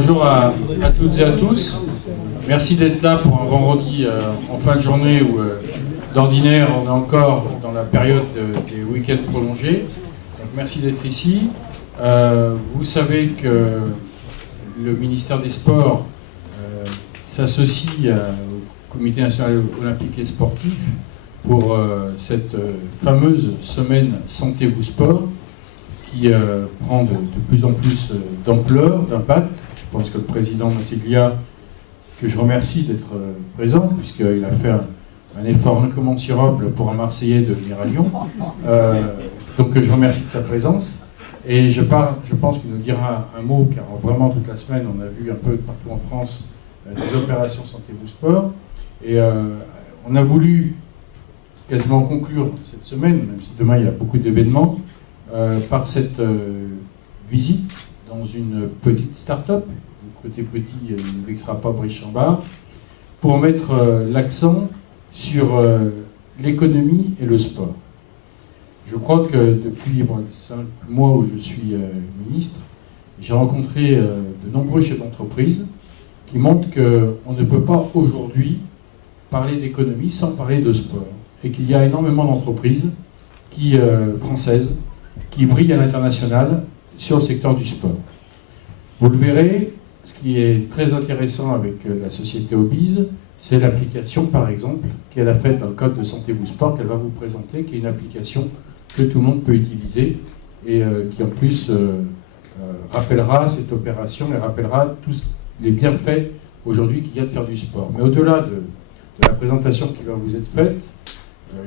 Bonjour à toutes et à tous. Merci d'être là pour un vendredi en fin de journée où d'ordinaire on est encore dans la période des week-ends prolongés. Donc, merci d'être ici. Vous savez que le ministère des Sports s'associe au Comité national olympique et sportif pour cette fameuse semaine Sentez-vous Sport qui prend de plus en plus d'ampleur, d'impact. Je pense que le président Masséglia, que je remercie d'être présent, puisqu'il a fait un effort incommensurable pour un Marseillais de venir à Lyon. Donc je remercie de sa présence. Et je pense qu'il nous dira un mot, car vraiment toute la semaine, on a vu un peu partout en France des opérations Sentez-vous Sport. Et on a voulu quasiment conclure cette semaine, même si demain il y a beaucoup d'événements, par cette visite dans une petite start-up. Côté petit, ne vexera pas Brice Chambard, pour mettre l'accent sur l'économie et le sport. Je crois que depuis 5 mois où je suis ministre, j'ai rencontré de nombreux chefs d'entreprise qui montrent qu'on ne peut pas aujourd'hui parler d'économie sans parler de sport. Et qu'il y a énormément d'entreprises françaises qui brillent à l'international sur le secteur du sport. Vous le verrez, ce qui est très intéressant avec la société Obise, c'est l'application, par exemple, qu'elle a faite dans le cadre de Sentez-vous Sport, qu'elle va vous présenter, qui est une application que tout le monde peut utiliser et qui, en plus, rappellera cette opération et rappellera tous les bienfaits aujourd'hui qu'il y a de faire du sport. Mais au-delà de la présentation qui va vous être faite,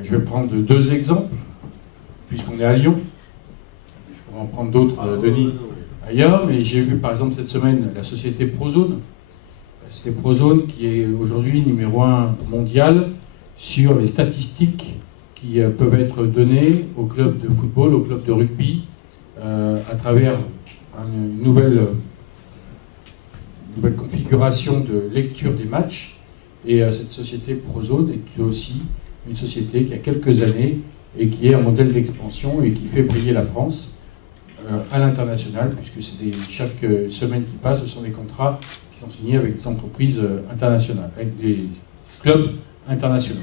je vais prendre 2 exemples, puisqu'on est à Lyon. Je pourrais en prendre d'autres, Denis, ailleurs, mais j'ai vu par exemple cette semaine la société Prozone. La société Prozone qui est aujourd'hui numéro 1 mondial sur les statistiques qui peuvent être données aux clubs de football, aux clubs de rugby, à travers une nouvelle configuration de lecture des matchs. Et cette société Prozone est aussi une société qui a quelques années et qui est un modèle d'expansion et qui fait briller la France à l'international, puisque c'est chaque semaine qui passe, ce sont des contrats qui sont signés avec des entreprises internationales, avec des clubs internationaux.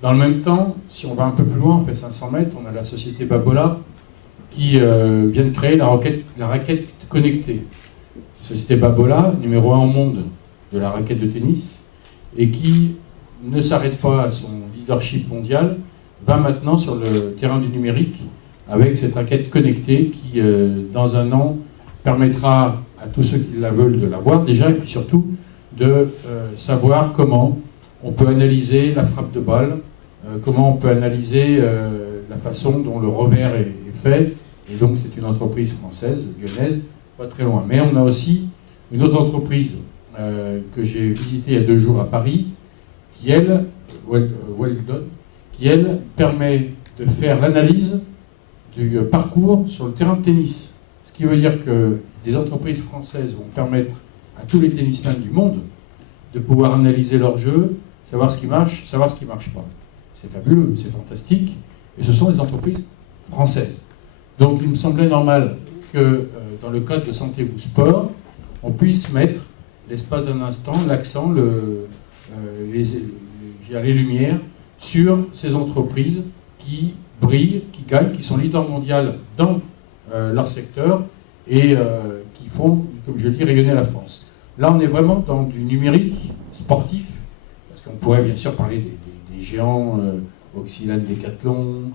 Dans le même temps, si on va un peu plus loin, on fait 500 mètres, on a la société Babolat qui vient de créer la raquette connectée. La société Babolat, numéro 1 au monde de la raquette de tennis, et qui ne s'arrête pas à son leadership mondial, va maintenant sur le terrain du numérique avec cette raquette connectée qui, dans un an, permettra à tous ceux qui la veulent de la voir déjà, et puis surtout de savoir comment on peut analyser la frappe de balle, comment on peut analyser la façon dont le revers est fait. Et donc c'est une entreprise française, lyonnaise, pas très loin. Mais on a aussi une autre entreprise que j'ai visitée il y a 2 jours à Paris, qui elle, Weldon, qui elle permet de faire l'analyse du parcours sur le terrain de tennis. Ce qui veut dire que des entreprises françaises vont permettre à tous les tennisman du monde de pouvoir analyser leur jeu, savoir ce qui marche, savoir ce qui ne marche pas. C'est fabuleux, c'est fantastique, et ce sont des entreprises françaises. Donc il me semblait normal que dans le cadre de Sentez-vous Sport, on puisse mettre, l'espace d'un instant, l'accent, les lumières sur ces entreprises qui brillent, qui gagnent, qui sont leaders mondiaux dans leur secteur et qui font, comme je le dis, rayonner la France. Là, on est vraiment dans du numérique sportif, parce qu'on pourrait bien sûr parler des géants Oxylane, Decathlon,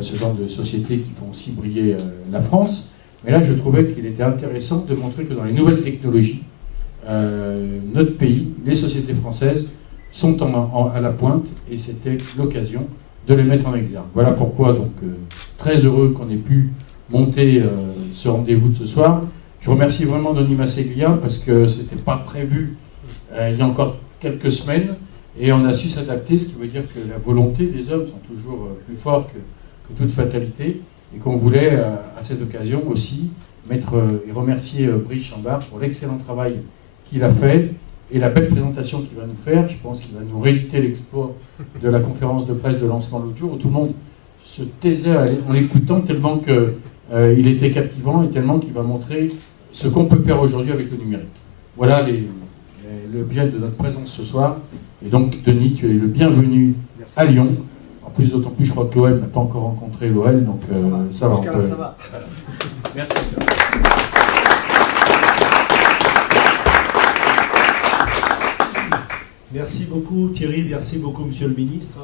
ce genre de sociétés qui font aussi briller la France. Mais là, je trouvais qu'il était intéressant de montrer que dans les nouvelles technologies, notre pays, les sociétés françaises, sont à la pointe, et c'était l'occasion de les mettre en exergue. Voilà pourquoi, donc, très heureux qu'on ait pu monter ce rendez-vous de ce soir. Je remercie vraiment Denis Masséglia, parce que ce n'était pas prévu il y a encore quelques semaines, et on a su s'adapter, ce qui veut dire que la volonté des hommes sont toujours plus forts que toute fatalité, et qu'on voulait, à cette occasion aussi, mettre et remercier Brice Chambard pour l'excellent travail qu'il a fait, et la belle présentation qu'il va nous faire. Je pense qu'il va nous rééditer l'exploit de la conférence de presse de lancement l'autre jour, où tout le monde se taisait en l'écoutant tellement qu'il était captivant et tellement qu'il va montrer ce qu'on peut faire aujourd'hui avec le numérique. Voilà l'objet de notre présence ce soir. Et donc, Denis, tu es le bienvenu à Lyon. En plus, d'autant plus, je crois que l'OM n'a pas encore rencontré l'OL, donc ça va. Ça va. Merci. Merci beaucoup Thierry, merci beaucoup Monsieur le Ministre.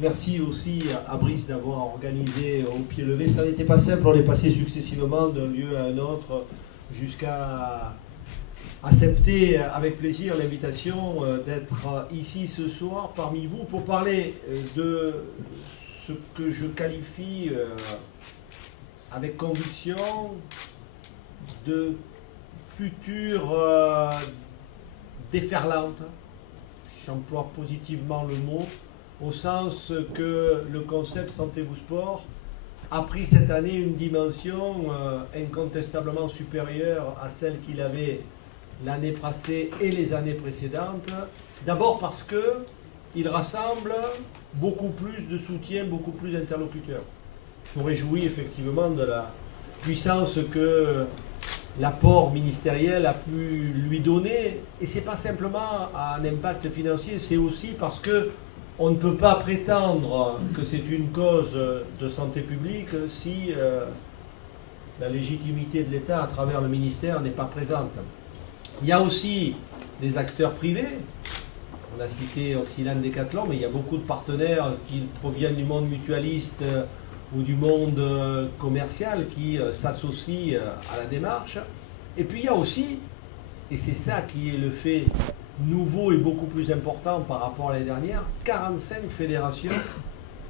Merci aussi à Brice d'avoir organisé au pied levé. Ça n'était pas simple, on est passé successivement d'un lieu à un autre jusqu'à accepter avec plaisir l'invitation d'être ici ce soir parmi vous pour parler de ce que je qualifie avec conviction de futur déferlante. J'emploie positivement le mot, au sens que le concept Santé vous Sport a pris cette année une dimension incontestablement supérieure à celle qu'il avait l'année passée et les années précédentes. D'abord parce qu'il rassemble beaucoup plus de soutien, beaucoup plus d'interlocuteurs. Je me réjouis effectivement de la puissance que l'apport ministériel a pu lui donner, et ce n'est pas simplement un impact financier, c'est aussi parce qu'on ne peut pas prétendre que c'est une cause de santé publique si la légitimité de l'État à travers le ministère n'est pas présente. Il y a aussi des acteurs privés, on a cité Oxylane Decathlon, mais il y a beaucoup de partenaires qui proviennent du monde mutualiste ou du monde commercial qui s'associent à la démarche. Et puis il y a aussi, et c'est ça qui est le fait nouveau et beaucoup plus important par rapport à l'année dernière, 45 fédérations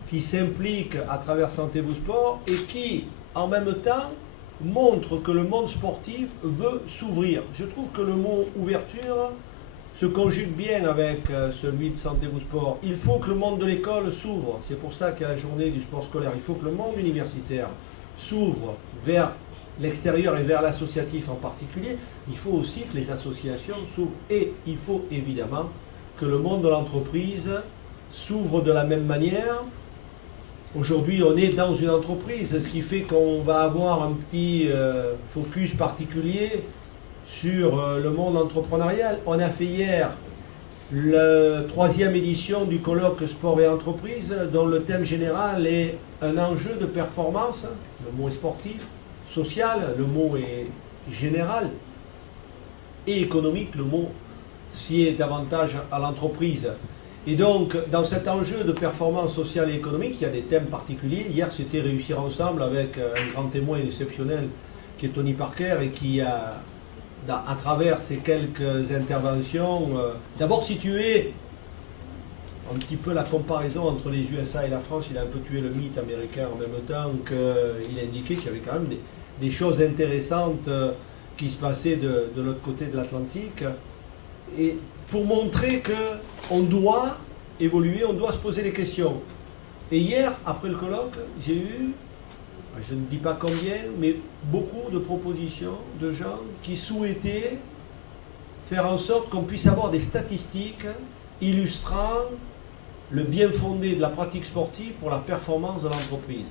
qui s'impliquent à travers Santé vous Sport et qui, en même temps, montrent que le monde sportif veut s'ouvrir. Je trouve que le mot ouverture se conjugue bien avec celui de Santé vous Sport. Il faut que le monde de l'école s'ouvre. C'est pour ça qu'il y a la journée du sport scolaire. Il faut que le monde universitaire s'ouvre vers l'extérieur et vers l'associatif en particulier. Il faut aussi que les associations s'ouvrent. Et il faut évidemment que le monde de l'entreprise s'ouvre de la même manière. Aujourd'hui, on est dans une entreprise, ce qui fait qu'on va avoir un petit focus particulier sur le monde entrepreneurial. On a fait hier la 3e édition du colloque Sport et Entreprise, dont le thème général est un enjeu de performance. Le mot est sportif, social, le mot est général, et économique, le mot s'y est davantage à l'entreprise. Et donc, dans cet enjeu de performance sociale et économique, il y a des thèmes particuliers. Hier, c'était réussir ensemble avec un grand témoin exceptionnel qui est Tony Parker et qui a, à travers ces quelques interventions, d'abord situé un petit peu la comparaison entre les USA et la France. Il a un peu tué le mythe américain en même temps qu'il a indiqué qu'il y avait quand même des choses intéressantes qui se passaient de l'autre côté de l'Atlantique. Et pour montrer qu'on doit évoluer, on doit se poser des questions. Et hier, après le colloque, j'ai eu, je ne dis pas combien, mais beaucoup de propositions de gens qui souhaitaient faire en sorte qu'on puisse avoir des statistiques illustrant le bien fondé de la pratique sportive pour la performance de l'entreprise.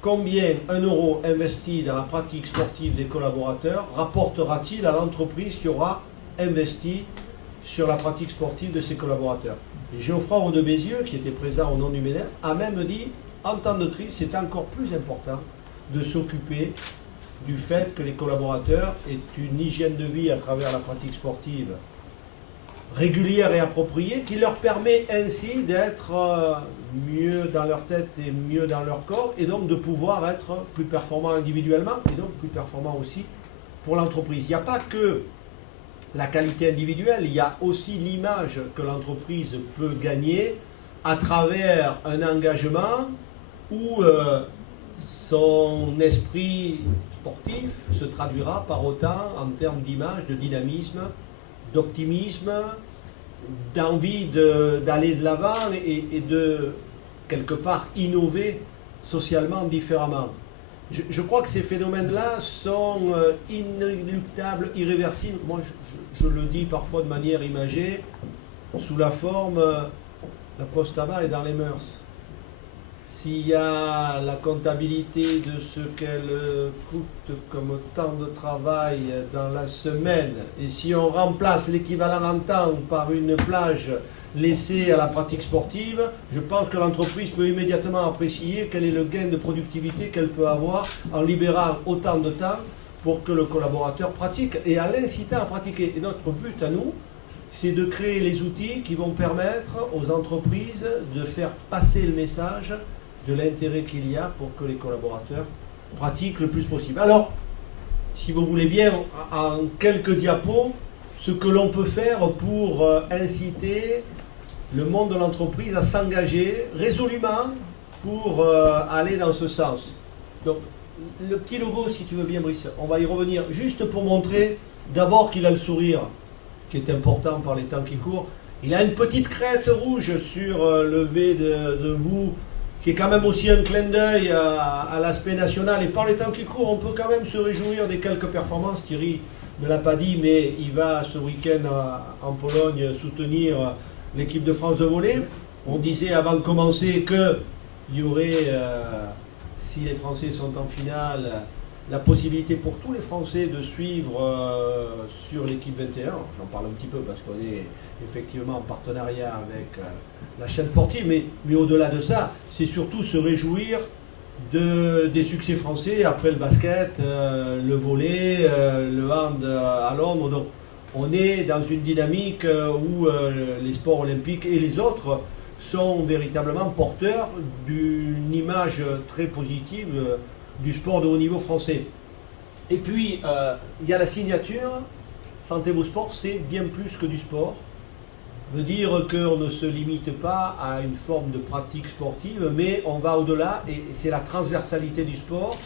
Combien un euro investi dans la pratique sportive des collaborateurs rapportera-t-il à l'entreprise qui aura investi sur la pratique sportive de ses collaborateurs? Et Geoffroy Roux de Bézieux, qui était présent au nom du MEDEF, a même dit, en temps de crise, c'est encore plus important de s'occuper du fait que les collaborateurs aient une hygiène de vie à travers la pratique sportive régulière et appropriée, qui leur permet ainsi d'être mieux dans leur tête et mieux dans leur corps, et donc de pouvoir être plus performants individuellement, et donc plus performants aussi pour l'entreprise. Il n'y a pas que la qualité individuelle, il y a aussi l'image que l'entreprise peut gagner à travers un engagement où son esprit sportif se traduira par autant en termes d'image, de dynamisme, d'optimisme, d'envie d'aller de l'avant et de, quelque part, innover socialement différemment. Je crois que ces phénomènes-là sont inéluctables, irréversibles. Moi, je le dis parfois de manière imagée, sous la forme la post-tabac est dans les mœurs. s'il y a la comptabilité de ce qu'elle coûte comme temps de travail dans la semaine, et si on remplace l'équivalent en temps par une plage laissée à la pratique sportive, je pense que l'entreprise peut immédiatement apprécier quel est le gain de productivité qu'elle peut avoir en libérant autant de temps pour que le collaborateur pratique et en l'incitant à pratiquer. Et notre but à nous, c'est de créer les outils qui vont permettre aux entreprises de faire passer le message de l'intérêt qu'il y a pour que les collaborateurs pratiquent le plus possible. Alors, si vous voulez bien, en quelques diapos, ce que l'on peut faire pour inciter le monde de l'entreprise à s'engager résolument pour aller dans ce sens. Donc, le petit logo, si tu veux bien, Brice, on va y revenir juste pour montrer d'abord qu'il a le sourire, qui est important par les temps qui courent. Il a une petite crête rouge sur le V de vous, qui est quand même aussi un clin d'œil à l'aspect national. Et par les temps qui courent, on peut quand même se réjouir des quelques performances. Thierry ne l'a pas dit, mais il va ce week-end en Pologne soutenir l'équipe de France de volley. On disait avant de commencer qu'il y aurait, si les Français sont en finale, la possibilité pour tous les Français de suivre sur l'équipe 21. J'en parle un petit peu parce qu'on est effectivement en partenariat avec la chaîne sportive, mais au-delà de ça, c'est surtout se réjouir des succès français après le basket, le volley, le hand à Londres. Donc on est dans une dynamique où les sports olympiques et les autres sont véritablement porteurs d'une image très positive du sport de haut niveau français. Et puis, il y a la signature, Sentez-vous sport, c'est bien plus que du sport. Veut dire qu'on ne se limite pas à une forme de pratique sportive, mais on va au-delà, et c'est la transversalité du sport,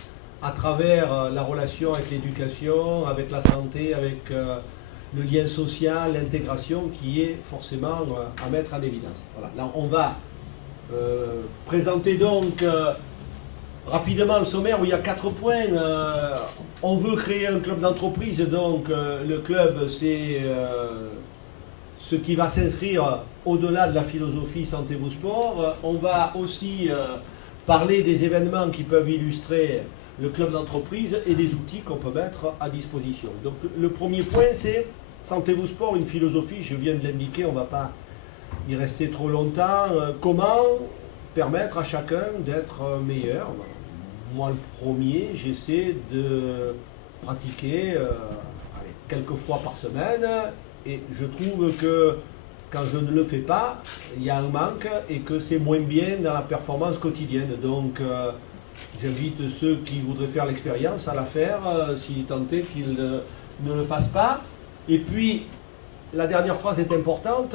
à travers la relation avec l'éducation, avec la santé, avec le lien social, l'intégration, qui est forcément à mettre en évidence. Voilà. Là, on va présenter donc rapidement le sommaire où il y a 4 points. On veut créer un club d'entreprise, donc le club c'est ce qui va s'inscrire au-delà de la philosophie Sentez-vous sport. On va aussi parler des événements qui peuvent illustrer le club d'entreprise et des outils qu'on peut mettre à disposition. Donc le premier point c'est Sentez-vous sport, une philosophie, je viens de l'indiquer, on ne va pas y rester trop longtemps. Comment permettre à chacun d'être meilleur? Moi, le premier, j'essaie de pratiquer quelques fois par semaine et je trouve que quand je ne le fais pas, il y a un manque et que c'est moins bien dans la performance quotidienne. Donc, j'invite ceux qui voudraient faire l'expérience à la faire, s'il tant est qu'ils ne le fassent pas. Et puis, la dernière phrase est importante.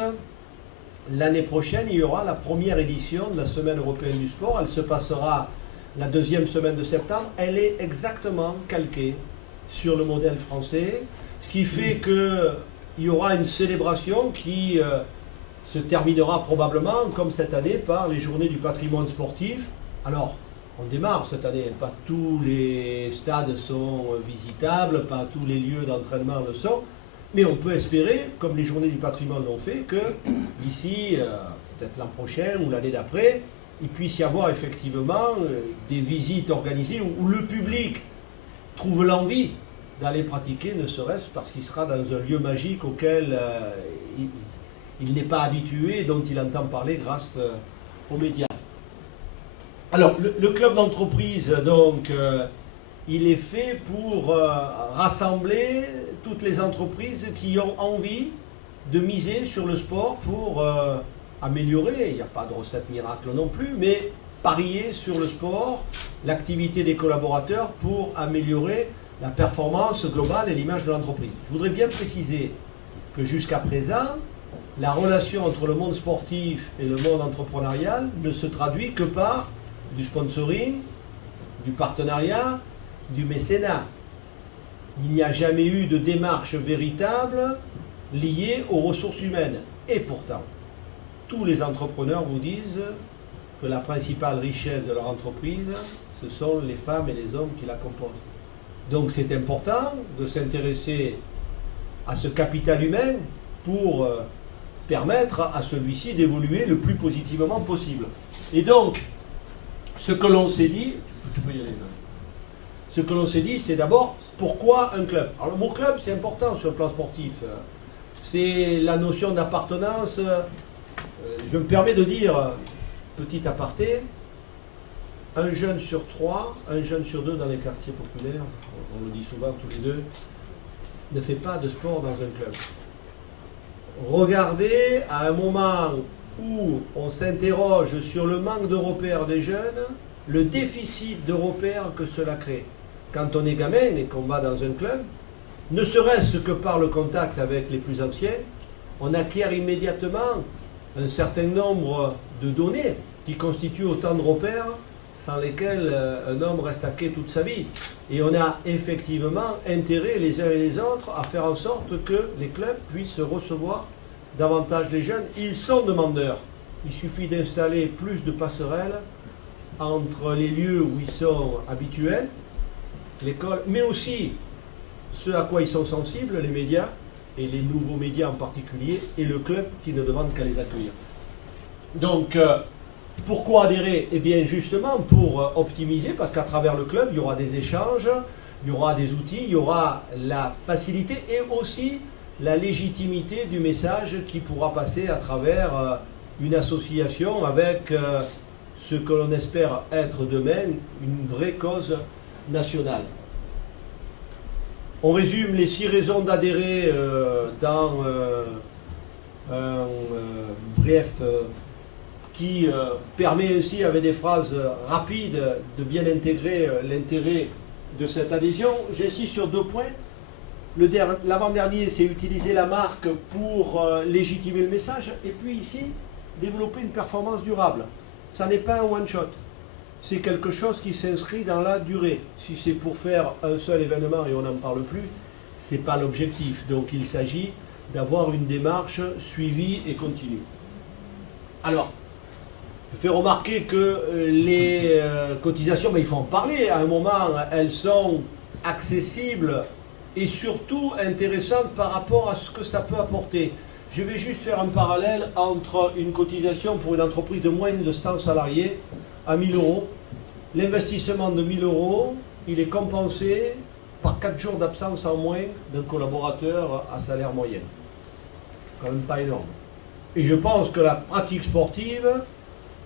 L'année prochaine, il y aura la première édition de la Semaine européenne du sport. Elle se passera la 2e semaine de septembre. Elle est exactement calquée sur le modèle français, ce qui fait qu'il y aura une célébration qui se terminera probablement, comme cette année, par les Journées du patrimoine sportif. Alors, on démarre cette année. Pas tous les stades sont visitables, pas tous les lieux d'entraînement le sont. Mais on peut espérer, comme les Journées du patrimoine l'ont fait, que d'ici, peut-être l'an prochain ou l'année d'après, il puisse y avoir effectivement des visites organisées où le public trouve l'envie d'aller pratiquer, ne serait-ce parce qu'il sera dans un lieu magique auquel il n'est pas habitué, dont il entend parler grâce aux médias. Alors, le club d'entreprise, donc, il est fait pour rassembler toutes les entreprises qui ont envie de miser sur le sport pour améliorer, il n'y a pas de recette miracle non plus, mais parier sur le sport, l'activité des collaborateurs pour améliorer la performance globale et l'image de l'entreprise. Je voudrais bien préciser que jusqu'à présent, la relation entre le monde sportif et le monde entrepreneurial ne se traduit que par du sponsoring, du partenariat, du mécénat. Il n'y a jamais eu de démarche véritable liée aux ressources humaines. Et pourtant, tous les entrepreneurs vous disent que la principale richesse de leur entreprise, ce sont les femmes et les hommes qui la composent. Donc c'est important de s'intéresser à ce capital humain pour permettre à celui-ci d'évoluer le plus positivement possible. Et donc, ce que l'on s'est dit, tu peux y aller, là. Ce que l'on s'est dit, c'est d'abord pourquoi un club. Alors le mot club, c'est important sur le plan sportif. C'est la notion d'appartenance. Je me permets de dire, petit aparté, un jeune sur 3, un jeune sur 2 dans les quartiers populaires, on le dit souvent tous les deux, ne fait pas de sport dans un club. Regardez, à un moment où on s'interroge sur le manque de repères des jeunes, le déficit de repères que cela crée. Quand on est gamin et qu'on va dans un club, ne serait-ce que par le contact avec les plus anciens, on acquiert immédiatement un certain nombre de données qui constituent autant de repères sans lesquels un homme reste à quai toute sa vie. Et on a effectivement intérêt les uns et les autres à faire en sorte que les clubs puissent recevoir davantage les jeunes. Ils sont demandeurs. Il suffit d'installer plus de passerelles entre les lieux où ils sont habituels, l'école, mais aussi ce à quoi ils sont sensibles, les médias, et les nouveaux médias en particulier, et le club qui ne demande qu'à les accueillir. Donc, pourquoi adhérer? Eh bien, justement, pour optimiser, parce qu'à travers le club, il y aura des échanges, il y aura des outils, il y aura la facilité et aussi la légitimité du message qui pourra passer à travers une association avec ce que l'on espère être demain une vraie cause nationale. On résume les 6 raisons d'adhérer dans un bref qui permet ainsi, avec des phrases rapides, de bien intégrer l'intérêt de cette adhésion. J'insiste sur 2 points. L'avant-dernier, c'est utiliser la marque pour légitimer le message. Et puis ici, développer une performance durable. Ça n'est pas un one-shot. C'est quelque chose qui s'inscrit dans la durée. Si c'est pour faire un seul événement et on n'en parle plus, ce n'est pas l'objectif. Donc il s'agit d'avoir une démarche suivie et continue. Alors, je fais remarquer que les cotisations, il faut en parler. À un moment, elles sont accessibles et surtout intéressantes par rapport à ce que ça peut apporter. Je vais juste faire un parallèle entre une cotisation pour une entreprise de moins de 100 salariés à 1 000 euros. L'investissement de 1 000 euros, il est compensé par 4 jours d'absence en moins d'un collaborateur à salaire moyen. Quand même pas énorme. Et je pense que la pratique sportive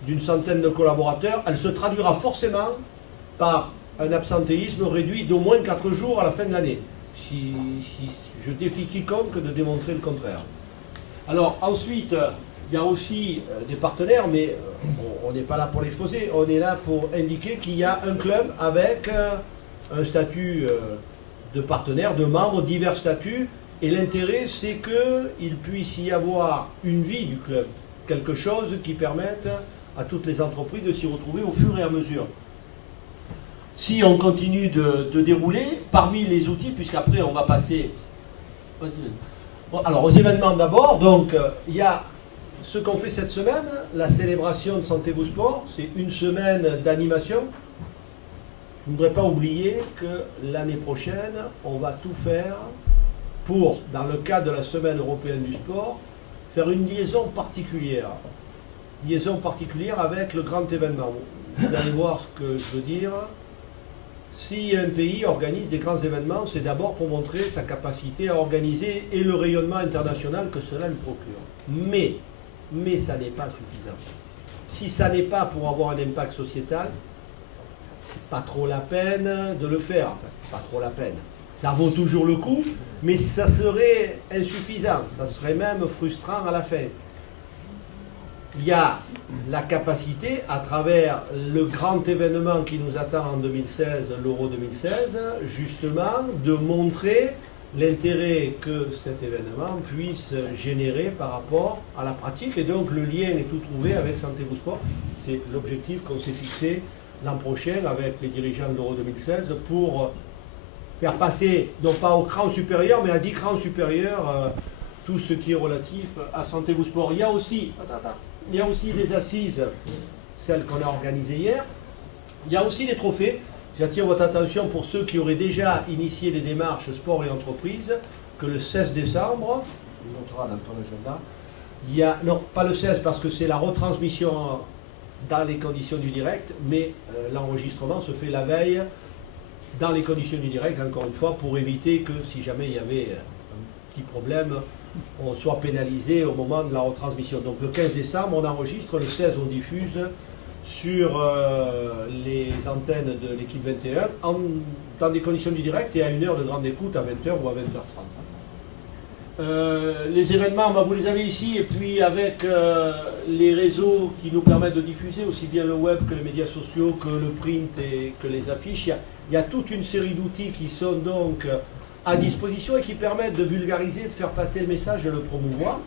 d'une centaine de collaborateurs, elle se traduira forcément par un absentéisme réduit d'au moins 4 jours à la fin de l'année. Si je défie quiconque de démontrer le contraire. Alors ensuite, il y a aussi des partenaires, mais on n'est pas là pour l'exposer, on est là pour indiquer qu'il y a un club avec un statut de partenaire, de membre, divers statuts, et l'intérêt c'est qu'il puisse y avoir une vie du club, quelque chose qui permette à toutes les entreprises de s'y retrouver au fur et à mesure. Si on continue de dérouler, parmi les outils, puisqu'après on va passer... Bon, alors aux événements d'abord, donc il y a ce qu'on fait cette semaine, la célébration de Santé Vous Sport, c'est une semaine d'animation. Je ne voudrais pas oublier que l'année prochaine, on va tout faire pour, dans le cadre de la Semaine européenne du sport, faire une liaison particulière. Liaison particulière avec le grand événement. Vous allez voir ce que je veux dire. Si un pays organise des grands événements, c'est d'abord pour montrer sa capacité à organiser et le rayonnement international que cela lui procure. Mais ça n'est pas suffisant. Si ça n'est pas pour avoir un impact sociétal, c'est pas trop la peine de le faire. Enfin, pas trop la peine. Ça vaut toujours le coup, mais ça serait insuffisant. Ça serait même frustrant à la fin. Il y a la capacité, à travers le grand événement qui nous attend en 2016, l'Euro 2016, justement, de montrer l'intérêt que cet événement puisse générer par rapport à la pratique. Et donc le lien est tout trouvé avec Santé Vous Sport. C'est l'objectif qu'on s'est fixé l'an prochain avec les dirigeants de l'Euro 2016 pour faire passer, non pas au cran supérieur, mais à 10 crans supérieurs, tout ce qui est relatif à Santé Vous Sport. Il y a aussi... Il y a aussi des assises, celles qu'on a organisées hier. Il y a aussi des trophées. J'attire votre attention pour ceux qui auraient déjà initié des démarches sport et entreprise, que le 16 décembre, on notera dans ton agenda, il y a, non, pas le 16 parce que c'est la retransmission dans les conditions du direct, mais l'enregistrement se fait la veille dans les conditions du direct, encore une fois, pour éviter que si jamais il y avait un petit problème, on soit pénalisé au moment de la retransmission. Donc le 15 décembre, on enregistre, le 16, on diffuse sur les antennes de l'équipe 21 dans des conditions du direct et à une heure de grande écoute à 20h ou à 20h30. Les événements, vous les avez ici, et puis avec les réseaux qui nous permettent de diffuser aussi bien le web que les médias sociaux, que le print et que les affiches, il y a toute une série d'outils qui sont donc à disposition et qui permettent de vulgariser, de faire passer le message et de le promouvoir.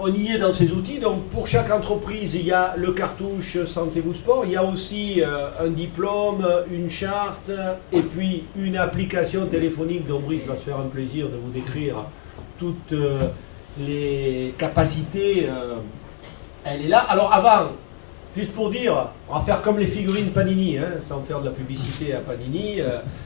On y est dans ces outils, donc pour chaque entreprise, il y a le cartouche Sentez-vous Sport, il y a aussi un diplôme, une charte, et puis une application téléphonique dont Brice va se faire un plaisir de vous décrire toutes les capacités. Elle est là. Alors avant, juste pour dire, on va faire comme les figurines Panini, hein, sans faire de la publicité à Panini,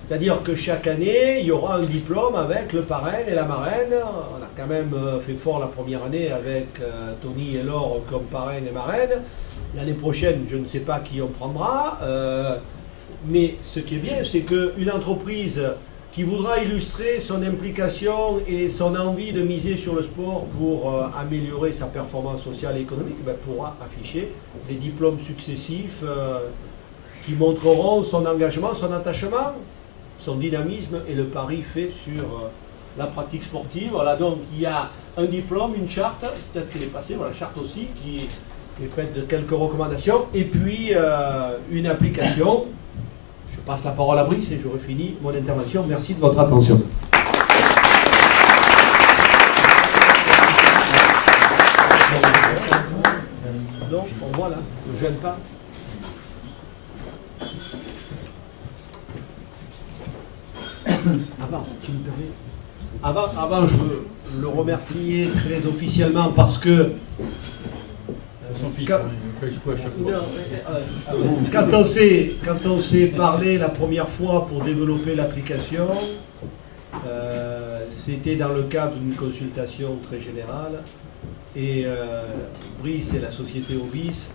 c'est-à-dire que chaque année, il y aura un diplôme avec le parrain et la marraine. On a quand même fait fort la première année avec Tony et Laure comme parrain et marraine. L'année prochaine, je ne sais pas qui on prendra, mais ce qui est bien, c'est qu'une entreprise qui voudra illustrer son implication et son envie de miser sur le sport pour améliorer sa performance sociale et économique, pourra afficher les diplômes successifs qui montreront son engagement, son attachement, son dynamisme et le pari fait sur la pratique sportive. Voilà, donc il y a un diplôme, une charte, peut-être qu'elle est passée, voilà, charte aussi, qui est faite de quelques recommandations, et puis une application. Je passe la parole à Brice et j'aurai fini mon intervention. Merci de votre attention. Donc, on voit là, ne gêne pas. Avant, tu me permets. Avant, je veux le remercier très officiellement parce que Son fils, il fait exprès à chaque fois. Quand on s'est parlé la première fois pour développer l'application, c'était dans le cadre d'une consultation très générale. Et Brice et la société Obis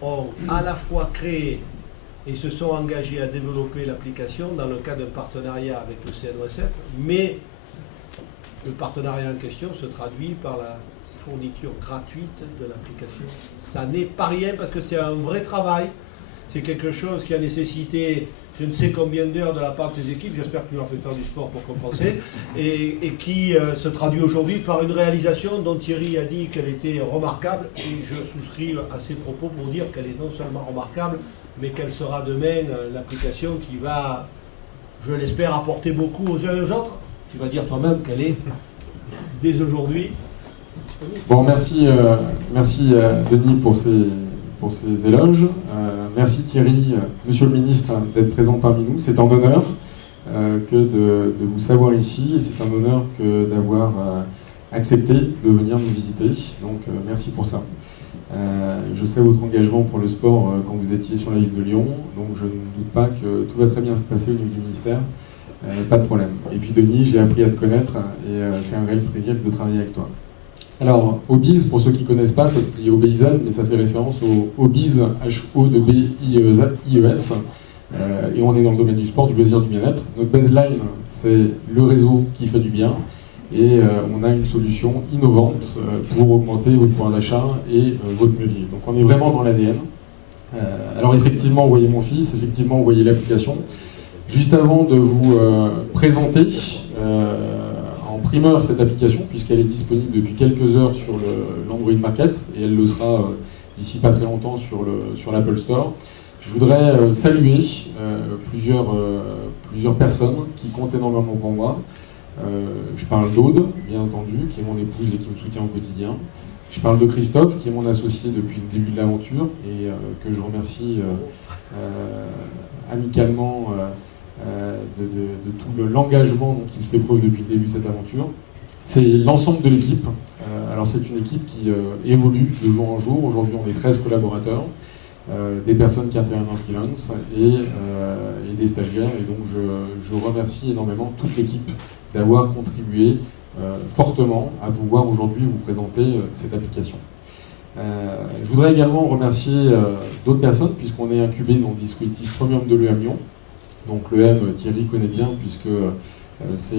ont à la fois créé et se sont engagés à développer l'application dans le cadre d'un partenariat avec le CNOSF, mais le partenariat en question se traduit par la fourniture gratuite de l'application. Ça n'est pas rien parce que c'est un vrai travail, c'est quelque chose qui a nécessité je ne sais combien d'heures de la part de tes équipes, j'espère que tu leur fais faire du sport pour compenser, et qui se traduit aujourd'hui par une réalisation dont Thierry a dit qu'elle était remarquable, et je souscris à ses propos pour dire qu'elle est non seulement remarquable, mais qu'elle sera demain l'application qui va, je l'espère, apporter beaucoup aux uns et aux autres. Tu vas dire toi-même qu'elle est, dès aujourd'hui, disponible. Bon, merci Denis pour ces éloges. Merci Thierry, Monsieur le Ministre, d'être présent parmi nous. C'est un honneur que de vous savoir ici, et c'est un honneur que d'avoir accepté de venir nous visiter. Donc merci pour ça. Je sais votre engagement pour le sport quand vous étiez sur la ville de Lyon, donc je ne doute pas que tout va très bien se passer au niveau du ministère. Pas de problème. Et puis Denis, j'ai appris à te connaître et c'est un réel plaisir de travailler avec toi. Alors, Obis, pour ceux qui ne connaissent pas, ça s'écrit OBIZ, mais ça fait référence au Obis, H-O-B-I-E-S. Et on est dans le domaine du sport, du loisir, du bien-être. Notre baseline, c'est le réseau qui fait du bien. Et on a une solution innovante pour augmenter votre pouvoir d'achat et votre levier. Donc on est vraiment dans l'ADN. Alors effectivement, vous voyez mon fils, effectivement, vous voyez l'application. Juste avant de vous présenter en primeur cette application, puisqu'elle est disponible depuis quelques heures sur l'Android Market, et elle le sera d'ici pas très longtemps sur l'Apple Store, je voudrais saluer plusieurs personnes qui comptent énormément pour moi. Je parle d'Aude, bien entendu, qui est mon épouse et qui me soutient au quotidien. Je parle de Christophe, qui est mon associé depuis le début de l'aventure et que je remercie amicalement de tout l'engagement dont il fait preuve depuis le début de cette aventure. C'est l'ensemble de l'équipe. Alors c'est une équipe qui évolue de jour en jour. Aujourd'hui, on est 13 collaborateurs, des personnes qui interviennent en freelance et des stagiaires. Et donc je remercie énormément toute l'équipe d'avoir contribué fortement à pouvoir aujourd'hui vous présenter cette application. Je voudrais également remercier d'autres personnes, puisqu'on est incubé dans le dispositif Premium de l'EM Lyon. Donc l'EM, Thierry connaît bien, puisque c'est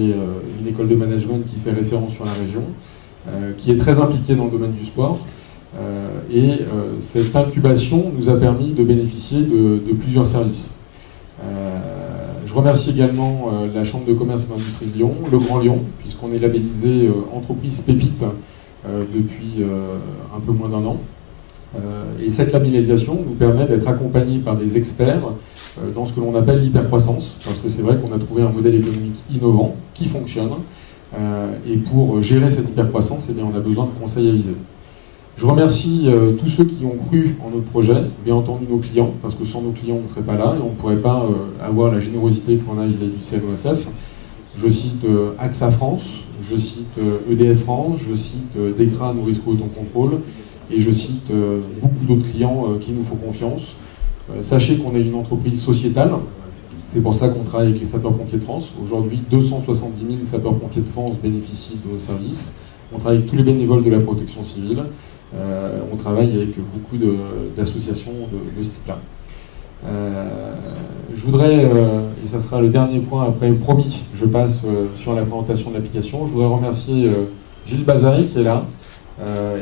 une école de management qui fait référence sur la région, qui est très impliquée dans le domaine du sport. Cette incubation nous a permis de bénéficier de plusieurs services. Je remercie également la Chambre de commerce et d'industrie de Lyon, le Grand Lyon, puisqu'on est labellisé entreprise pépite depuis un peu moins d'un an. Et cette labellisation nous permet d'être accompagnés par des experts dans ce que l'on appelle l'hypercroissance, parce que c'est vrai qu'on a trouvé un modèle économique innovant qui fonctionne. Et pour gérer cette hypercroissance, eh bien, on a besoin de conseils avisés. Je remercie tous ceux qui ont cru en notre projet, bien entendu nos clients, parce que sans nos clients, on ne serait pas là et on ne pourrait pas avoir la générosité qu'on a vis-à-vis du CNOSF. Je cite AXA France, je cite EDF France, je cite DECRA, Nourisco Auton-Contrôle, et je cite beaucoup d'autres clients qui nous font confiance. Sachez qu'on est une entreprise sociétale, c'est pour ça qu'on travaille avec les sapeurs-pompiers de France. Aujourd'hui, 270 000 sapeurs-pompiers de France bénéficient de nos services. On travaille avec tous les bénévoles de la protection civile. On travaille avec beaucoup d'associations de ce type-là. Je voudrais, et ça sera le dernier point après, promis, je passe sur la présentation de l'application. Je voudrais remercier Gilles Bazaï qui est là,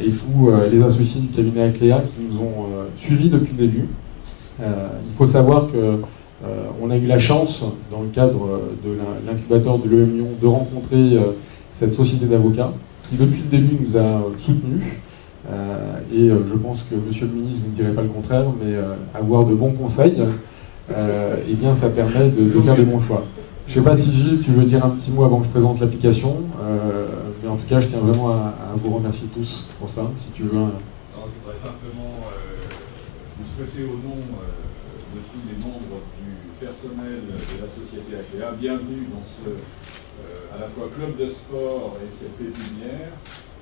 et tous les associés du cabinet Acléa qui nous ont suivis depuis le début. Il faut savoir qu'on a eu la chance, dans le cadre de l'incubateur de l'EM Lyon, de rencontrer cette société d'avocats qui, depuis le début, nous a soutenus. Et je pense que Monsieur le Ministre, vous ne direz pas le contraire, mais avoir de bons conseils, eh bien, ça permet de faire des bons choix. Je ne sais pas si Gilles, tu veux dire un petit mot avant que je présente l'application, mais en tout cas, je tiens vraiment à vous remercier tous pour ça, si tu veux. Alors, je voudrais simplement vous souhaiter au nom de tous les membres du personnel de la société Acléa, bienvenue dans ce à la fois club de sport et cette pépinière.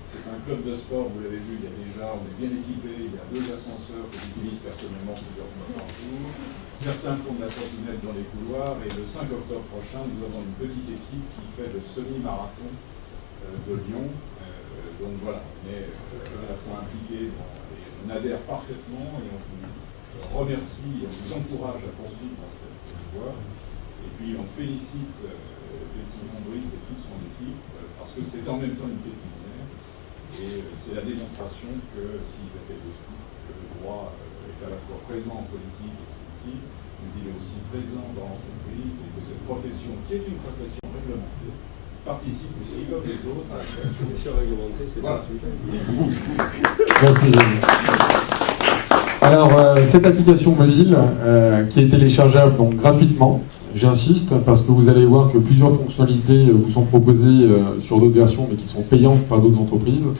C'est un club de sport, vous l'avez vu, on est bien équipé, il y a 2 ascenseurs que j'utilise personnellement plusieurs fois par jour. Certains font de la trottinette dans les couloirs et le 5 octobre prochain, nous avons une petite équipe qui fait le semi-marathon de Lyon. Donc voilà, on est à la fois impliqués, on adhère parfaitement et on vous remercie, on vous encourage à poursuivre dans cette voie. Et puis on félicite effectivement Brice et toute son équipe parce que c'est en même temps une pépinière. Et c'est la démonstration que s'il y avait besoin, que le droit est à la fois présent en politique et sportive, mais il est aussi présent dans l'entreprise et que cette profession, qui est une profession réglementée, participe aussi, comme les autres, à la création. Voilà. Merci. Alors, cette application mobile qui est téléchargeable donc gratuitement, j'insiste, parce que vous allez voir que plusieurs fonctionnalités vous sont proposées sur d'autres versions, mais qui sont payantes par d'autres entreprises.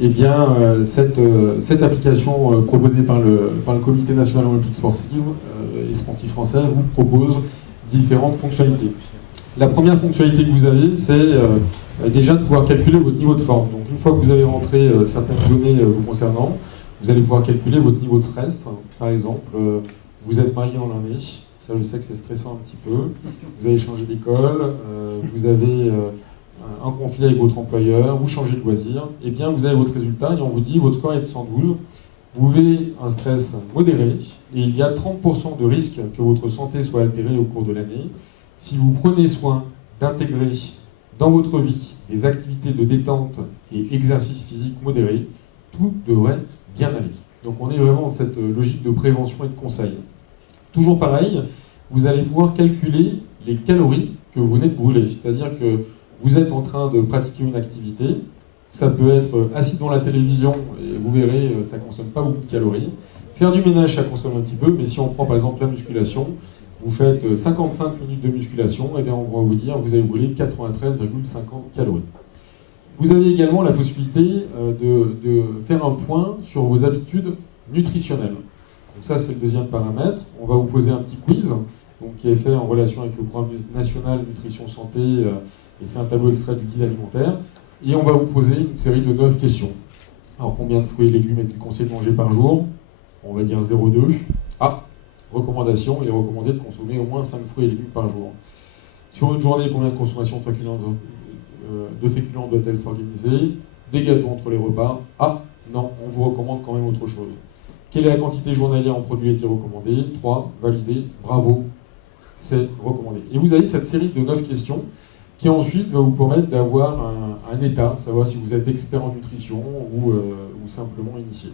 Eh bien, cette application proposée par le Comité national olympique sportif et sportif français vous propose différentes fonctionnalités. La première fonctionnalité que vous avez, c'est déjà de pouvoir calculer votre niveau de forme. Donc, une fois que vous avez rentré certaines données vous concernant, vous allez pouvoir calculer votre niveau de stress. Par exemple, vous êtes marié en l'année, ça je sais que c'est stressant un petit peu, vous avez changé d'école, vous avez un conflit avec votre employeur, vous changez de loisir, et bien vous avez votre résultat et on vous dit votre score est de 112, vous avez un stress modéré et il y a 30% de risque que votre santé soit altérée au cours de l'année. Si vous prenez soin d'intégrer dans votre vie des activités de détente et exercice physique modéré, tout devrait bien aller. Donc on est vraiment dans cette logique de prévention et de conseil. Toujours pareil, vous allez pouvoir calculer les calories que vous venez de brûler. C'est-à-dire que vous êtes en train de pratiquer une activité, ça peut être assis devant la télévision, et vous verrez, ça ne consomme pas beaucoup de calories. Faire du ménage, ça consomme un petit peu, mais si on prend par exemple la musculation, vous faites 55 minutes de musculation, et bien on va vous dire vous avez brûlé 93,50 calories. Vous avez également la possibilité de faire un point sur vos habitudes nutritionnelles. Donc ça, c'est le deuxième paramètre. On va vous poser un petit quiz donc, qui est fait en relation avec le programme national Nutrition Santé, et c'est un tableau extrait du guide alimentaire. Et on va vous poser une série de 9 questions. Alors, combien de fruits et légumes est-il conseillé de manger par jour? On va dire 0,2. Ah, recommandation, il est recommandé de consommer au moins 5 fruits et légumes par jour. Sur une journée, combien de consommation de féculents doit-elle s'organiser? Des gâteaux entre les repas. Ah, Non, on vous recommande quand même autre chose. Quelle est la quantité journalière en produits laitiers recommandés? 3, validé, bravo, c'est recommandé. Et vous avez cette série de 9 questions qui ensuite va vous permettre d'avoir un état, savoir si vous êtes expert en nutrition ou simplement initié.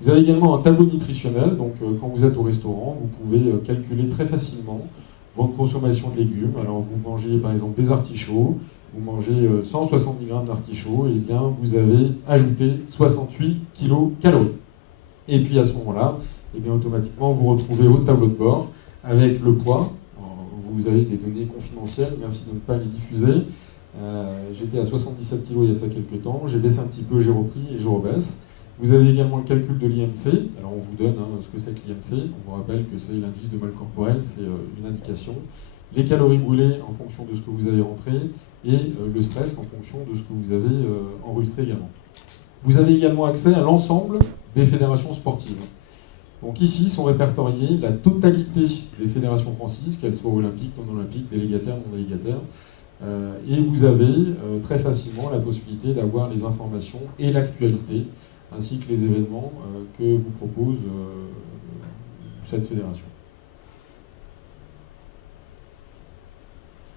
Vous avez également un tableau nutritionnel, donc quand vous êtes au restaurant, vous pouvez calculer très facilement votre consommation de légumes. Alors vous mangez par exemple des artichauts, vous mangez 170 grammes d'artichauts, et bien vous avez ajouté 68 kcal. Et puis à ce moment-là, et bien automatiquement vous retrouvez votre tableau de bord avec le poids. Vous avez des données confidentielles, merci de ne pas les diffuser. J'étais à 77 kg il y a de ça quelques temps, j'ai baissé un petit peu, j'ai repris et je rebaisse. Vous avez également le calcul de l'IMC. Alors on vous donne ce que c'est que l'IMC. On vous rappelle que c'est l'indice de masse corporelle, c'est une indication. Les calories brûlées en fonction de ce que vous avez rentré et le stress en fonction de ce que vous avez enregistré également. Vous avez également accès à l'ensemble des fédérations sportives. Donc ici sont répertoriées la totalité des fédérations françaises, qu'elles soient olympiques, non olympiques, délégataires, non délégataires. Et vous avez très facilement la possibilité d'avoir les informations et l'actualité, ainsi que les événements que vous propose cette fédération.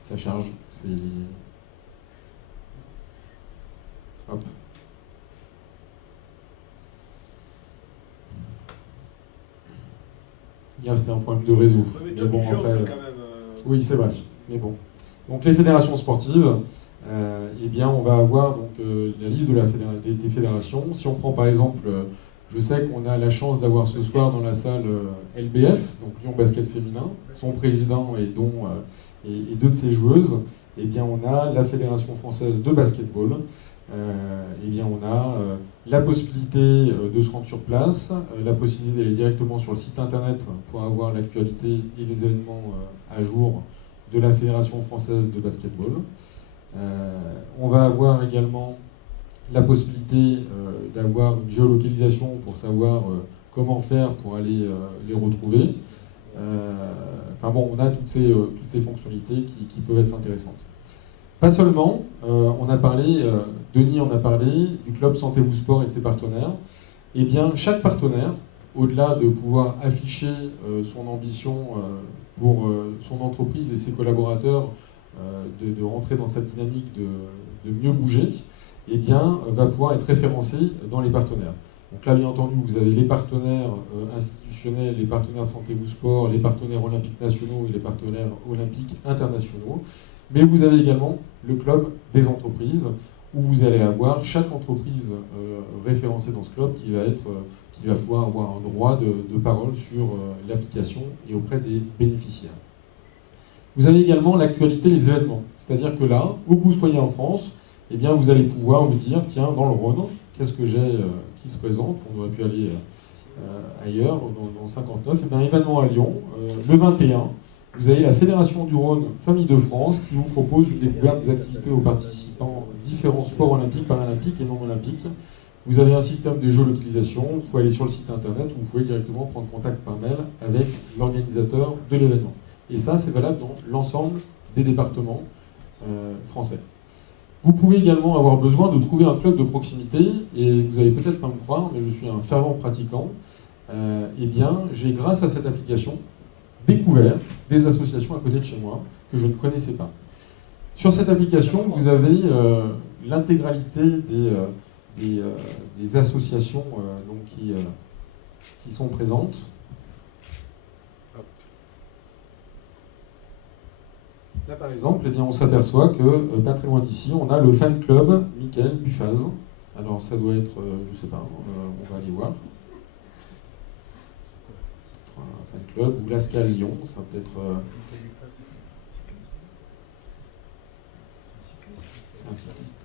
Ça charge, c'est... Hop. Hier, c'était un problème de réseau. Mais bon, après... Oui, c'est vrai. Mais bon. Donc, les fédérations sportives, eh bien, on va avoir donc, la liste des fédérations. Si on prend par exemple, je sais qu'on a la chance d'avoir ce soir dans la salle LBF, donc Lyon Basket Féminin, son président et deux de ses joueuses. Eh bien, on a la Fédération Française de Basketball. Eh bien, on a la possibilité de se rendre sur place, la possibilité d'aller directement sur le site internet pour avoir l'actualité et les événements à jour de la Fédération Française de Basketball. On va avoir également la possibilité d'avoir une géolocalisation pour savoir comment faire pour aller les retrouver. Enfin bon, on a toutes ces fonctionnalités qui peuvent être intéressantes. Pas seulement, on a parlé, Denis en a parlé, du club Santé Vous Sport et de ses partenaires. Eh bien, chaque partenaire, au-delà de pouvoir afficher son ambition pour son entreprise et ses collaborateurs, de rentrer dans cette dynamique de mieux bouger, eh bien, va pouvoir être référencé dans les partenaires. Donc là, bien entendu, vous avez les partenaires institutionnels, les partenaires de Santé Vous Sport, les partenaires olympiques nationaux et les partenaires olympiques internationaux. Mais vous avez également le club des entreprises, où vous allez avoir chaque entreprise référencée dans ce club qui va pouvoir avoir un droit de parole sur l'application et auprès des bénéficiaires. Vous avez également l'actualité, les événements. C'est-à-dire que là, où que vous soyez en France, eh bien, vous allez pouvoir vous dire, tiens, dans le Rhône, qu'est-ce que j'ai qui se présente? On aurait pu aller ailleurs, dans 59. Eh bien, événement à Lyon, le 21. Vous avez la Fédération du Rhône Famille de France qui vous propose une découverte des activités aux participants différents sports olympiques, paralympiques et non olympiques. Vous avez un système de géolocalisation, vous pouvez aller sur le site internet ou vous pouvez directement prendre contact par mail avec l'organisateur de l'événement. Et ça, c'est valable dans l'ensemble des départements français. Vous pouvez également avoir besoin de trouver un club de proximité, et vous allez peut-être pas me croire, mais je suis un fervent pratiquant. Eh bien, j'ai, grâce à cette application, découvert des associations à côté de chez moi que je ne connaissais pas. Sur cette application, vous avez l'intégralité des associations donc qui sont présentes. Là, par exemple, eh bien, on s'aperçoit que, pas très loin d'ici, on a le fan club Michael Buffaz. Alors, ça doit être, je ne sais pas, on va aller voir. Un fan club, ou l'Ascal Lyon, ça va peut-être... C'est un cycliste.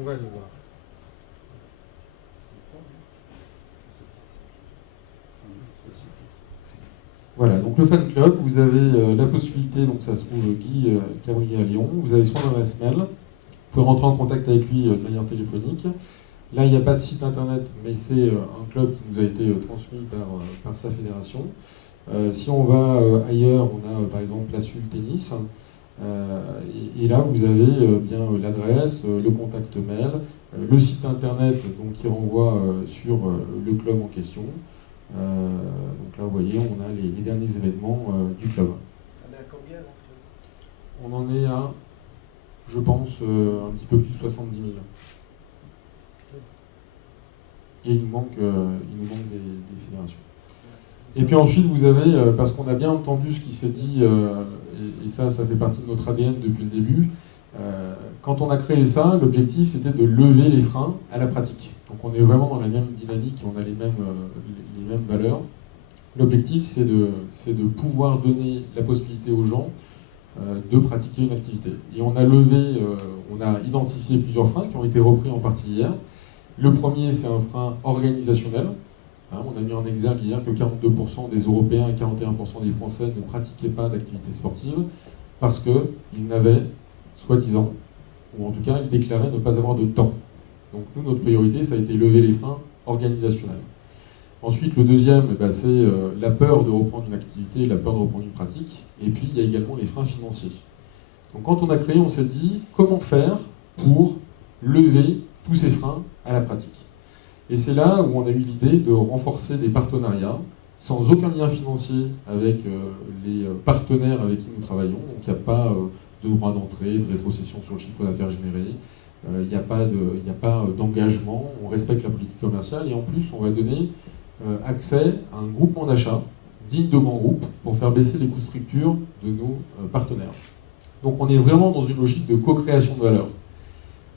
On va le voir. Voilà, donc le fan club, vous avez la possibilité, donc ça se trouve Guy Cabrier à Lyon, vous avez son adresse mail, vous pouvez rentrer en contact avec lui de manière téléphonique. Là, il n'y a pas de site internet, mais c'est un club qui nous a été transmis par sa fédération. Si on va ailleurs, on a par exemple la SUL Tennis. Et là, vous avez bien l'adresse, le contact mail, le site internet donc, qui renvoie sur le club en question. Donc là, vous voyez, on a les derniers événements du club. On est à combien là? On en est à, je pense, un petit peu plus de 70 000. Et il nous manque des fédérations. Et puis ensuite, vous avez, parce qu'on a bien entendu ce qui s'est dit, et ça fait partie de notre ADN depuis le début, quand on a créé ça, l'objectif c'était de lever les freins à la pratique. Donc on est vraiment dans la même dynamique, on a les mêmes valeurs. L'objectif c'est de pouvoir donner la possibilité aux gens de pratiquer une activité. Et on a identifié plusieurs freins qui ont été repris en partie hier. Le premier, c'est un frein organisationnel. On a mis en exergue hier que 42% des Européens et 41% des Français ne pratiquaient pas d'activité sportive parce qu'ils n'avaient, soi-disant, ou en tout cas, ils déclaraient ne pas avoir de temps. Donc nous, notre priorité, ça a été lever les freins organisationnels. Ensuite, le deuxième, c'est la peur de reprendre une activité, la peur de reprendre une pratique. Et puis, il y a également les freins financiers. Donc quand on a créé, on s'est dit comment faire pour lever tous ces freins à la pratique. Et c'est là où on a eu l'idée de renforcer des partenariats sans aucun lien financier avec les partenaires avec qui nous travaillons. Donc il n'y a pas de droit d'entrée, de rétrocession sur le chiffre d'affaires généré, il n'y a pas d'engagement, on respecte la politique commerciale et en plus on va donner accès à un groupement d'achat digne de grands groupes pour faire baisser les coûts de structure de nos partenaires. Donc on est vraiment dans une logique de co-création de valeur.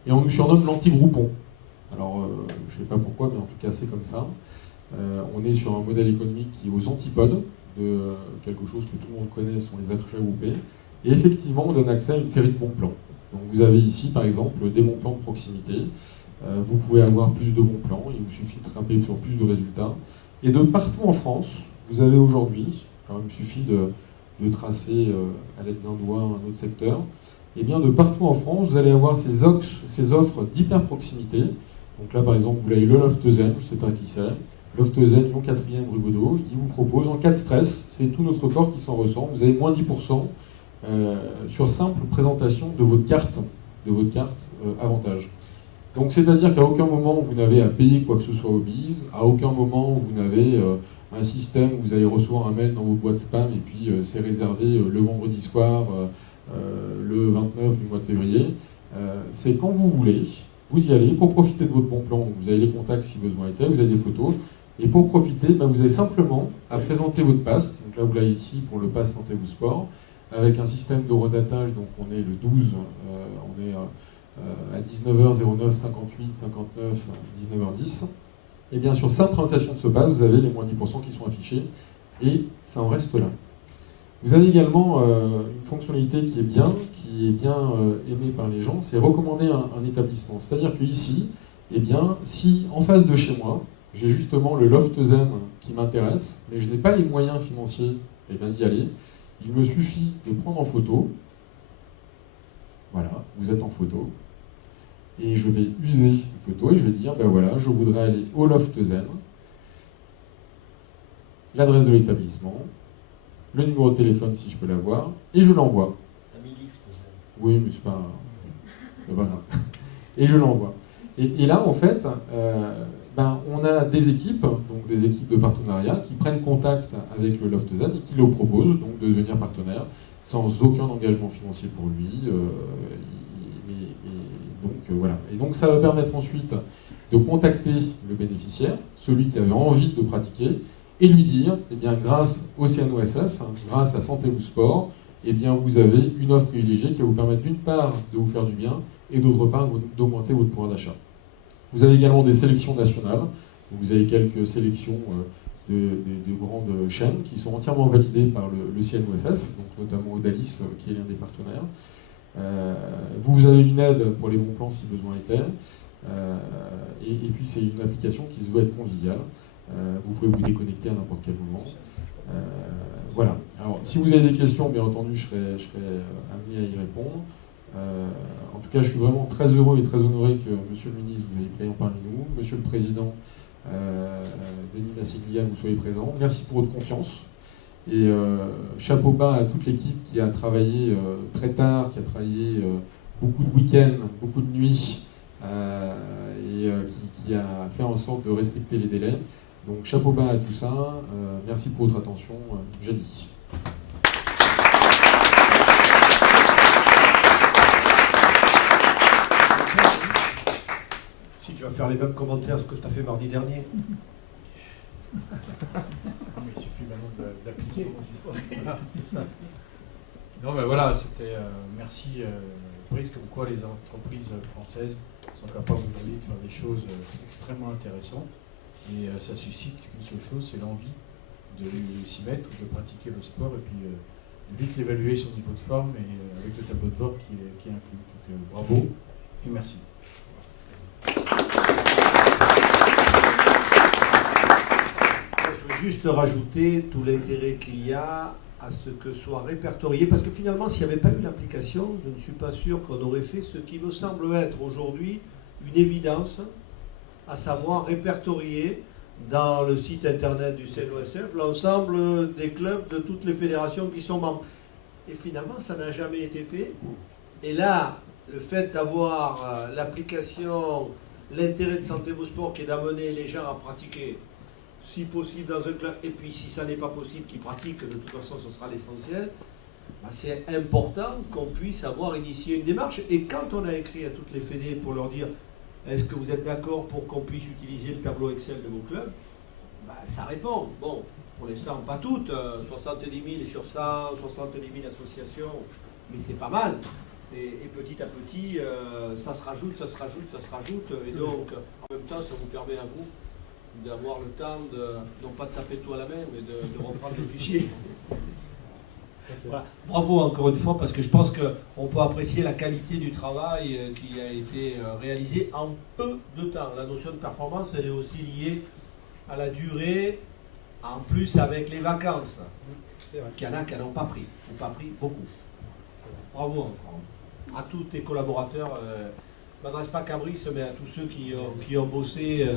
Et on nous surnomme l'anti-groupon. Alors, je ne sais pas pourquoi, mais en tout cas, c'est comme ça. On est sur un modèle économique qui est aux antipodes de quelque chose que tout le monde connaît, sont les achats groupés. Et effectivement, on donne accès à une série de bons plans. Donc, vous avez ici, par exemple, des bons plans de proximité. Vous pouvez avoir plus de bons plans, il vous suffit de frapper sur plus de résultats. Et de partout en France, vous avez aujourd'hui, alors il me suffit de tracer à l'aide d'un doigt un autre secteur, et bien de partout en France, vous allez avoir ces offres d'hyper-proximité. Donc là, par exemple, vous avez le Loft Zen, je ne sais pas qui c'est, Loft Zen, Lyon 4e rue Godot. Il vous propose en cas de stress, c'est tout notre corps qui s'en ressent, vous avez moins 10% sur simple présentation de votre carte avantage. Donc c'est-à-dire qu'à aucun moment vous n'avez à payer quoi que ce soit au BIS, à aucun moment vous n'avez un système où vous allez recevoir un mail dans vos boîtes spam et puis c'est réservé le vendredi soir, le 29 du mois de février. C'est quand vous voulez, vous y allez pour profiter de votre bon plan. Vous avez les contacts si besoin était, vous avez des photos. Et pour profiter, vous avez simplement à présenter votre pass. Donc là, vous l'avez ici pour le pass Santé vous Sport, avec un système d'horodatage. Donc on est le 12, on est à 19h09, 58, 59, 19h10. Et bien sur simple présentation de ce pass, vous avez les moins 10% qui sont affichés. Et ça en reste là. Vous avez également une fonctionnalité qui est bien aimée par les gens, c'est recommander un établissement. C'est-à-dire qu'ici, eh bien, si en face de chez moi, j'ai justement le Loft Zen qui m'intéresse, mais je n'ai pas les moyens financiers d'y aller, il me suffit de prendre en photo. Voilà, vous êtes en photo. Et je vais user une photo et je vais dire, voilà, je voudrais aller au Loft Zen, l'adresse de l'établissement, le numéro de téléphone si je peux l'avoir, et je l'envoie. T'as mis lift. Oui, mais c'est pas... Voilà. Et je l'envoie. Et là, en fait, on a des équipes, donc des équipes de partenariat, qui prennent contact avec le Loft Zen et qui le proposent donc de devenir partenaire, sans aucun engagement financier pour lui. Voilà. Et donc ça va permettre ensuite de contacter le bénéficiaire, celui qui avait envie de pratiquer, et lui dire, grâce au CNOSF, grâce à Santé vous Sport, vous avez une offre privilégiée qui va vous permettre d'une part de vous faire du bien et d'autre part d'augmenter votre pouvoir d'achat. Vous avez également des sélections nationales, vous avez quelques sélections de grandes chaînes qui sont entièrement validées par le CNOSF, donc notamment Odalis qui est l'un des partenaires. Vous avez une aide pour les bons plans si besoin était, et puis c'est une application qui se veut être conviviale. Vous pouvez vous déconnecter à n'importe quel moment. Voilà. Alors, si vous avez des questions, bien entendu, je serai amené à y répondre. En tout cas, je suis vraiment très heureux et très honoré que Monsieur le Ministre vous ayez présent parmi nous, Monsieur le Président Denis Massiglia, vous soyez présent. Merci pour votre confiance. Et chapeau bas à toute l'équipe qui a travaillé très tard, qui a travaillé beaucoup de week-ends, beaucoup de nuits, et qui a fait en sorte de respecter les délais. Donc chapeau bas à tout ça. Merci pour votre attention. J'ai dit. Si tu vas faire les mêmes commentaires que tu as fait mardi dernier. Il suffit maintenant d'appliquer. Non, mais voilà, c'était merci Brice, comme quoi les entreprises françaises sont capables aujourd'hui de faire des choses extrêmement intéressantes. Et ça suscite une seule chose, c'est l'envie de s'y mettre, de pratiquer le sport et puis de vite évaluer son niveau de forme et avec le tableau de bord qui est inclus. Donc bravo et merci. Juste rajouter tout l'intérêt qu'il y a à ce que soit répertorié, parce que finalement, s'il n'y avait pas eu l'application, je ne suis pas sûr qu'on aurait fait ce qui me semble être aujourd'hui une évidence, à savoir répertorier dans le site internet du CNOSF l'ensemble des clubs de toutes les fédérations qui sont membres. Et finalement, ça n'a jamais été fait. Et là, le fait d'avoir l'application, l'intérêt de Santé Vous Sport qui est d'amener les gens à pratiquer, si possible dans un club, et puis si ça n'est pas possible qu'ils pratiquent, de toute façon ce sera l'essentiel, bah, c'est important qu'on puisse avoir initié une démarche. Et quand on a écrit à toutes les fédés pour leur dire est-ce que vous êtes d'accord pour qu'on puisse utiliser le tableau Excel de vos clubs, bah, ça répond. Bon, pour l'instant pas toutes, 70 000 sur 100, 70 000 associations, mais c'est pas mal. Et petit à petit, ça se rajoute, ça se rajoute, ça se rajoute. Et donc, en même temps, ça vous permet à vous d'avoir le temps de, non pas de taper tout à la main, mais de reprendre le fichier. Voilà. Bravo encore une fois, parce que je pense qu'on peut apprécier la qualité du travail qui a été réalisé en peu de temps. La notion de performance, elle est aussi liée à la durée, en plus avec les vacances. Qu'il y en a qui n'en ont pas pris, ou pas pris beaucoup. Bravo encore. À tous tes collaborateurs, je ne m'adresse pas qu'à Brice, mais à tous ceux qui ont bossé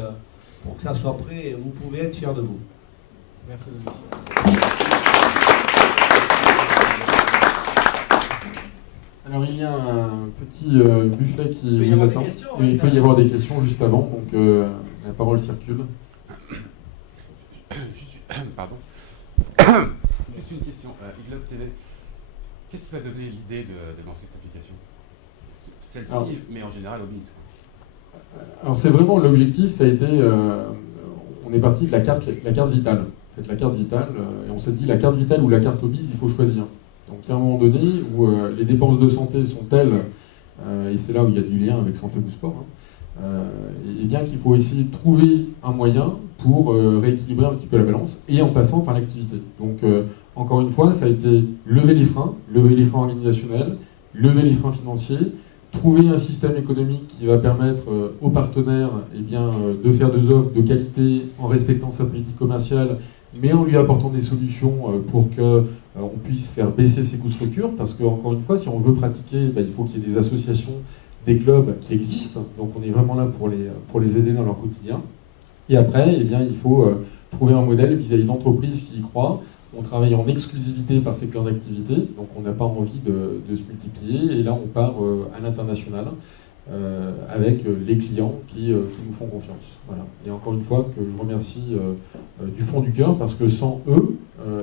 pour que ça soit prêt. Vous pouvez être fiers de vous. Merci. Alors il y a un petit buffet qui vous attend. Et il peut y avoir des questions juste avant, donc la parole circule. Pardon. Juste une question. iGlobe TV, qu'est-ce qui va donner l'idée de lancer cette application? Celle-ci, mais en général au MIS. Alors c'est vraiment l'objectif, ça a été, on est parti de la carte vitale. En fait, la carte vitale, et on s'est dit la carte vitale ou la carte obise, il faut choisir. Donc il y a un moment donné où les dépenses de santé sont telles, et c'est là où il y a du lien avec Santé Vous Sport, et bien qu'il faut essayer de trouver un moyen pour rééquilibrer un petit peu la balance, et en passant par l'activité. Donc encore une fois, ça a été lever les freins organisationnels, lever les freins financiers, trouver un système économique qui va permettre aux partenaires de faire des offres de qualité en respectant sa politique commerciale, mais en lui apportant des solutions pour qu'on puisse faire baisser ses coûts de structure, parce que, encore une fois, si on veut pratiquer, il faut qu'il y ait des associations, des clubs qui existent, donc on est vraiment là pour les aider dans leur quotidien. Et après, il faut trouver un modèle vis-à-vis d'entreprises qui y croient. On travaille en exclusivité par secteur d'activité, donc on n'a pas envie de se multiplier, et là on part à l'international avec les clients qui nous font confiance. Voilà. Et encore une fois, que je remercie du fond du cœur, parce que sans eux,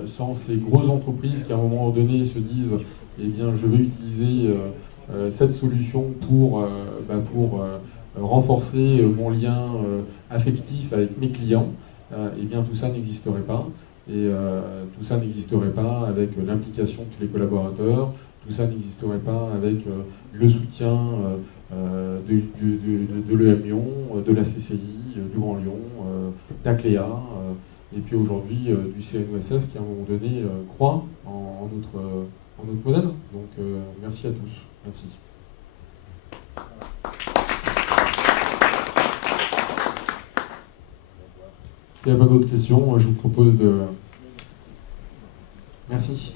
sans ces grosses entreprises qui à un moment donné se disent je vais utiliser cette solution pour renforcer mon lien affectif avec mes clients, tout ça n'existerait pas. Et tout ça n'existerait pas avec l'implication de tous les collaborateurs, tout ça n'existerait pas avec le soutien de l'EM Lyon, de la CCI, du Grand Lyon, d'Acléa, et puis aujourd'hui du CNOSF qui à un moment donné croit en notre modèle. Donc merci à tous. Merci. S'il n'y a pas d'autres questions, je vous propose de... Merci.